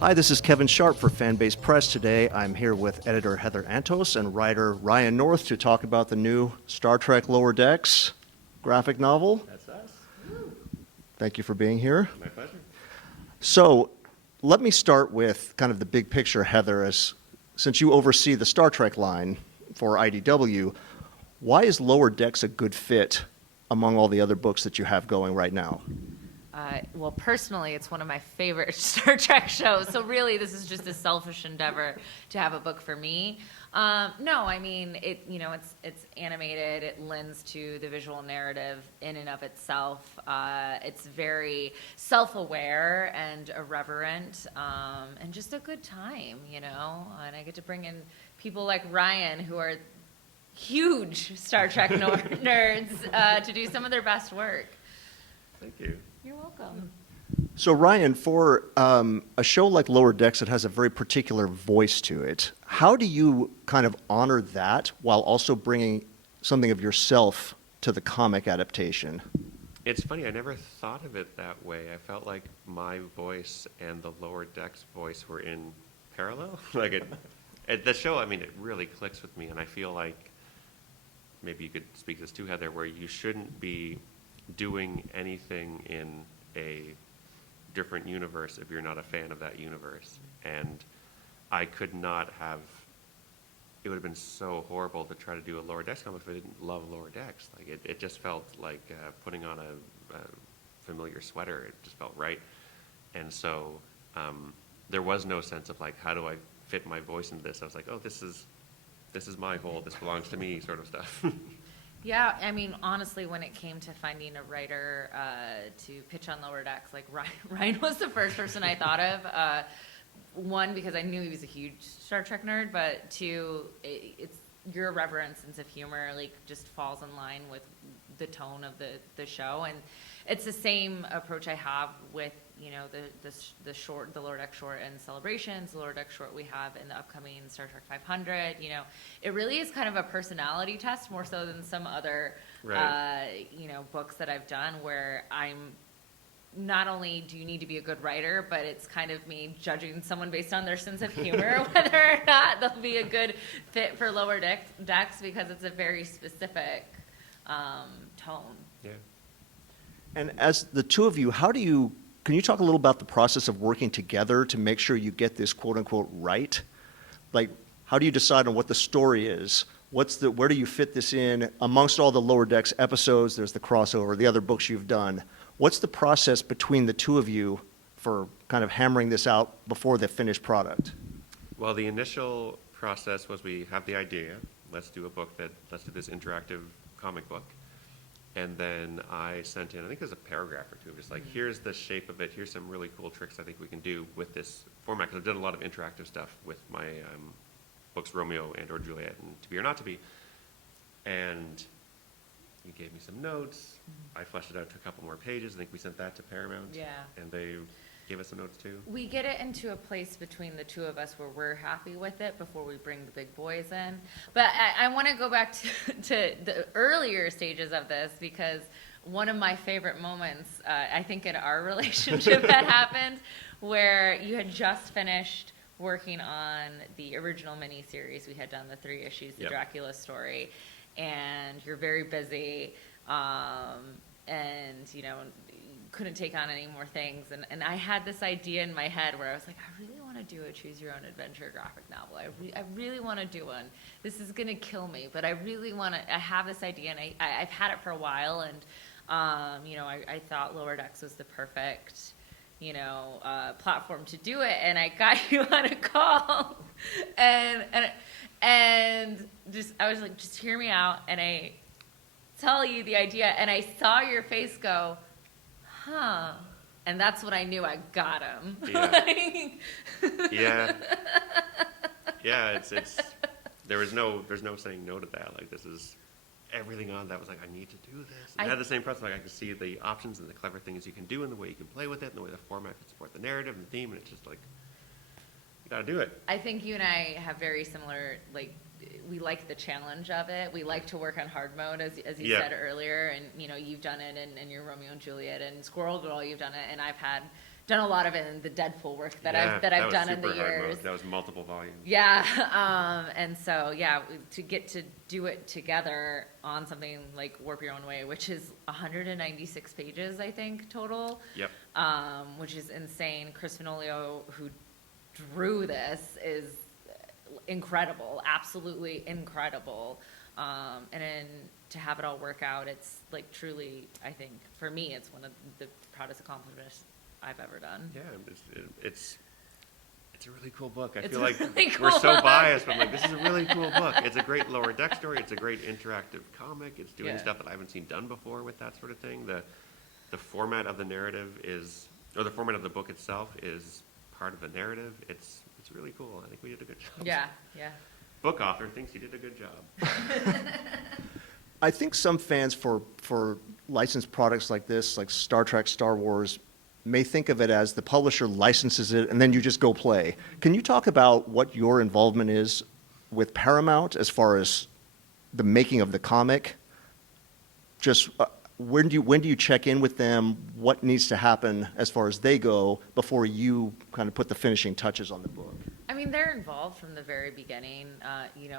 Hi, this is Kevin Sharp for Fanbase Press. Today I'm here with editor Heather Antos and writer Ryan North to talk about the new Star Trek Lower Decks graphic novel. That's us. Thank you for being here. My pleasure. So let me start with kind of the big picture, Heather, since you oversee the Star Trek line for IDW, why is Lower Decks a good fit among all the other books that you have going right now? Well, personally, it's one of my favorite Star Trek shows. So really, this is just a selfish endeavor to have a book for me. No, I mean, it's animated. It lends to the visual narrative in and of itself. It's very self-aware and irreverent, and just a good time, And I get to bring in people like Ryan, who are huge Star Trek nerds, to do some of their best work. Thank you. You're welcome. So Ryan, for a show like Lower Decks that has a very particular voice to it, how do you kind of honor that while also bringing something of yourself to the comic adaptation? It's funny, I never thought of it that way. I felt like my voice and the Lower Decks voice were in parallel. The show, I mean, it really clicks with me, and I feel like maybe you could speak this too, Heather, where you shouldn't be doing anything in a different universe if you're not a fan of that universe. And I could not have, it would have been so horrible to try to do a Lower Decks comic if I didn't love Lower Decks. It just felt like putting on a familiar sweater. It just felt right. And so there was no sense of how do I fit my voice into this? I was like, oh, this is my hole, this belongs to me, sort of stuff. Yeah, I mean, honestly, when it came to finding a writer to pitch on Lower Decks, Ryan was the first person I thought of. One, because I knew he was a huge Star Trek nerd, but two, it's your irreverent sense of humor just falls in line with the tone of the show, and it's the same approach I have with the Lower Deck short and Celebrations, the Lower Deck short we have in the upcoming Star Trek 500. It really is kind of a personality test more so than some other right. Books that I've done, where I'm not only do you need to be a good writer, but it's kind of me judging someone based on their sense of humor, whether or not they'll be a good fit for Lower Decks, because it's a very specific tone. Yeah. And as the two of you, can you talk a little about the process of working together to make sure you get this quote unquote right? How do you decide on what the story is? Where do you fit this in amongst all the Lower Decks episodes? There's the crossover, the other books you've done. What's the process between the two of you for kind of hammering this out before the finished product? Well, the initial process was we have the idea, let's do this interactive comic book. And then I sent in, I think there's a paragraph or two, just here's the shape of it, here's some really cool tricks I think we can do with this format, because I've done a lot of interactive stuff with my books, Romeo and or Juliet and To Be or Not to Be. And you gave me some notes, I fleshed it out to a couple more pages, I think we sent that to Paramount. Yeah. And they gave us some notes too. We get it into a place between the two of us where we're happy with it before we bring the big boys in. But I want to go back to the earlier stages of this, because one of my favorite moments, I think, in our relationship had happened, where you had just finished working on the original miniseries. We had done the 3 issues, the Yep. Dracula story, and you're very busy, and couldn't take on any more things, and I had this idea in my head where I was like, I really want to do a choose your own adventure graphic novel. I really want to do one. This is gonna kill me, but I really want to. I have this idea, and I've had it for a while, and I thought Lower Decks was the perfect platform to do it, and I got you on a call, and I was like, just hear me out, and I tell you the idea, and I saw your face go, huh, and that's when I knew I got him. Yeah. Yeah, it's there's no saying no to that. This is everything on that was I need to do this. And I had the same process. I could see the options and the clever things you can do and the way you can play with it and the way the format can support the narrative and the theme, and it's just you gotta do it. I think you and I have very similar, we like the challenge of it. We like to work on hard mode, as you said earlier, and you've done it in your Romeo and Juliet, and Squirrel Girl, you've done it, and I've had done a lot of it in the Deadpool work that Yeah, I've was done in the super hard years. mode. That was multiple volumes. Yeah, and so yeah, to get to do it together on something like Warp Your Own Way, which is 196 pages, I think, total. Yep. Which is insane. Chris Fenolio, who drew this, is incredible, absolutely incredible. And then to have it all work out, it's like truly, I think, for me, it's one of the proudest accomplishments I've ever done. Yeah, it's a really cool book. I It's feel like really we're cool. so biased, but I'm like, this is a really cool book. It's a great Lower Deck story. It's a great interactive comic. It's doing Yeah. stuff that I haven't seen done before with that sort of thing. The format of the narrative is, or the format of the book itself is part of the narrative. It's really cool. I think we did a good job. Yeah, yeah. Book author thinks he did a good job. I think some fans for licensed products like this, like Star Trek, Star Wars, may think of it as the publisher licenses it and then you just go play. Can you talk about what your involvement is with Paramount as far as the making of the comic? Just when do you check in with them? What needs to happen as far as they go before you kind of put the finishing touches on the book? I mean, they're involved from the very beginning.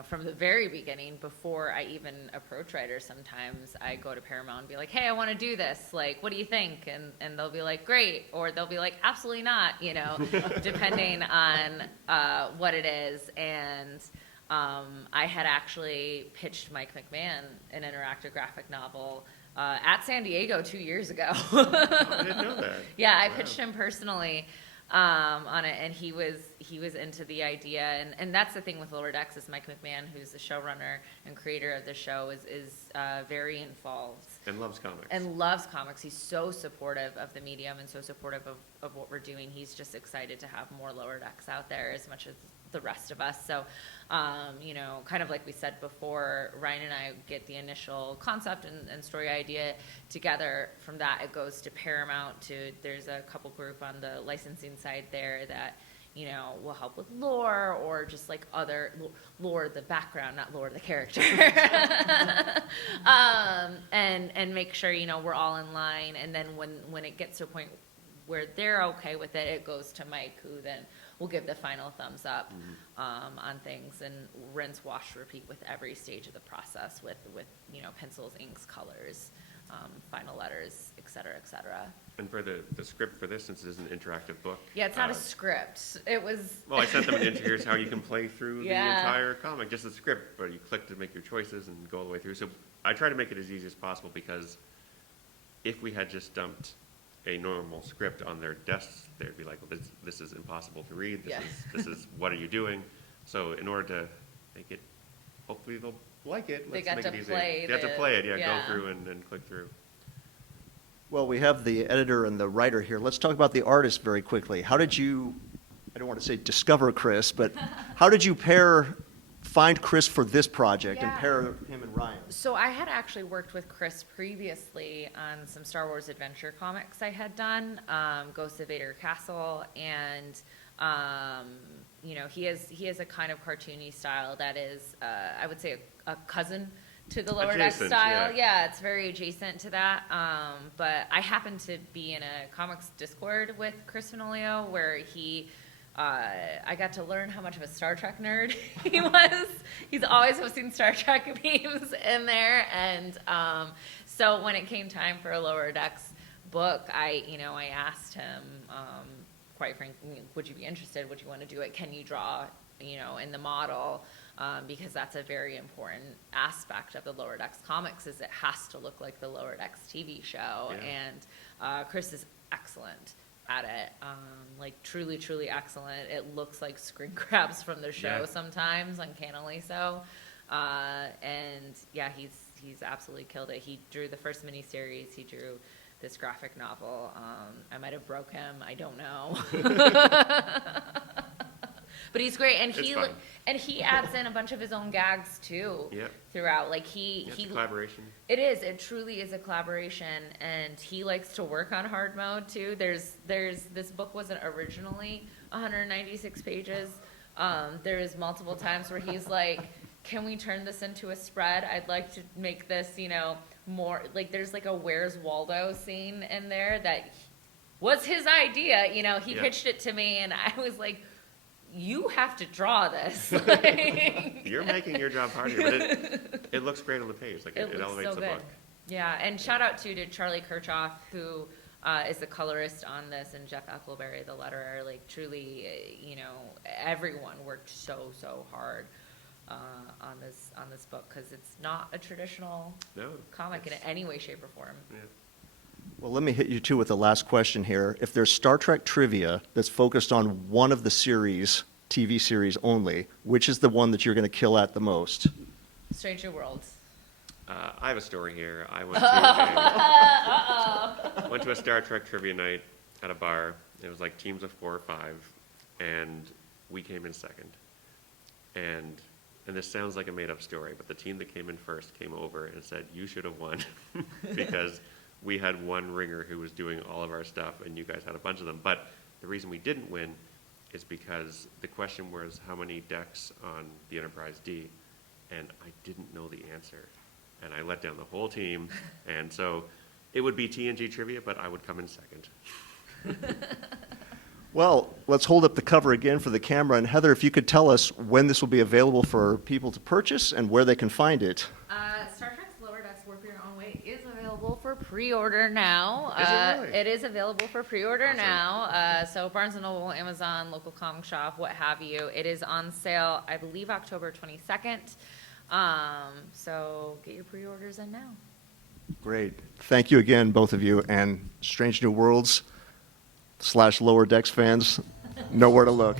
From the very beginning, before I even approach writers, sometimes I go to Paramount and be like, hey, I want to do this. Like, what do you think? And they'll be like, great. Or they'll be like, absolutely not, depending on what it is. And I had actually pitched Mike McMahon an interactive graphic novel at San Diego 2 years ago. Oh, I didn't know that. Yeah, I Wow. pitched him personally on it, and he was into the idea, and that's the thing with Lower Decks is Mike McMahon, who's the showrunner and creator of the show, is very involved And loves comics. and loves comics. He's so supportive of the medium and so supportive of what we're doing. He's just excited to have more Lower Decks out there as much as the rest of us. So, kind of like we said before, Ryan and I get the initial concept and story idea together. From that, it goes to Paramount. There's a couple group on the licensing side there that will help with lore or just like other lore, the background, not lore the character, and make sure we're all in line. And then when it gets to a point where they're okay with it, it goes to Mike, who then will give the final thumbs up on things, and rinse, wash, repeat with every stage of the process with pencils, inks, colors, final letters, et cetera, et cetera. And for the script for this, since it is an interactive book. Yeah, it's not a script. It was. Well, I sent them an into here's how you can play through Yeah. the entire comic, just the script, but you click to make your choices and go all the way through. So I try to make it as easy as possible, because if we had just dumped a normal script on their desks, they'd be like, well, this is impossible to read. This is what are you doing? So in order to make it, hopefully they'll like it. They Let's got make to it easy. play They have to the- play it, yeah, yeah. go through and click through. Well, we have the editor and the writer here. Let's talk about the artist very quickly. How did you, I don't want to say discover Chris, but how did you find Chris for this project and Yeah. pair him and Ryan? So I had actually worked with Chris previously on some Star Wars adventure comics I had done, Ghosts of Vader Castle, and he has a kind of cartoony style that is, I would say, a cousin to the Lower Deck Adjacent, style. yeah. Yeah, it's very adjacent to that. But I happened to be in a comics Discord with Chris Fenolio where I got to learn how much of a Star Trek nerd he was. He's always posting Star Trek memes in there. And so when it came time for a Lower Decks book, I asked him, quite frankly, would you be interested? Would you want to do it? Can you draw, in the model? Because that's a very important aspect of the Lower Decks comics, is it has to look like the Lower Decks TV show. Yeah. And Chris is excellent at it, like truly, truly excellent. It looks like screen grabs from the show Yeah. sometimes, uncannily so. And yeah, he's absolutely killed it. He drew the first miniseries. He drew this graphic novel. I might have broke him. I don't know. But he's great, and It's fun. he adds in a bunch of his own gags too. Yep. Throughout, like Yeah, it's a collaboration. it is. It truly is a collaboration, and he likes to work on hard mode too. There's this book wasn't originally 196 pages. There's multiple times where he's like, "Can we turn this into a spread? I'd like to make this, more like there's like a Where's Waldo scene in there that was his idea. You know, he Yeah. pitched it to me, and I was like, you have to draw this. Like, You're making your job harder, but it looks great on the page. Like, it looks elevates so the good. book. Yeah, and shout out to Charlie Kirchhoff, who is the colorist on this, and Jeff Eckelberry, the letterer. Like, truly, you know, everyone worked so hard on this book, because it's not a traditional No. comic in it's- any way, shape, or form. Yeah. Well, let me hit you too with the last question here. If there's Star Trek trivia that's focused on one of the series, TV series only, which is the one that you're going to kill at the most? Strange New Worlds. I have a story here. I went to a Star Trek trivia night at a bar. It was like teams of 4 or 5, and we came in second. And this sounds like a made-up story, but the team that came in first came over and said, "You should have won," because we had one ringer who was doing all of our stuff, and you guys had a bunch of them. But the reason we didn't win is because the question was how many decks on the Enterprise D, and I didn't know the answer. And I let down the whole team, and so it would be TNG trivia, but I would come in second. Well, let's hold up the cover again for the camera. And Heather, if you could tell us when this will be available for people to purchase and where they can find it. Star Trek's Lower Decks Warp Your Own Way is available for pre-order now. Is it really? It is available for pre-order Awesome. now. So Barnes & Noble, Amazon, local comic shop, what have you. It is on sale, I believe, October 22nd. So get your pre-orders in now. Great. Thank you again, both of you. And Strange New Worlds / Lower Decks fans, know where to look.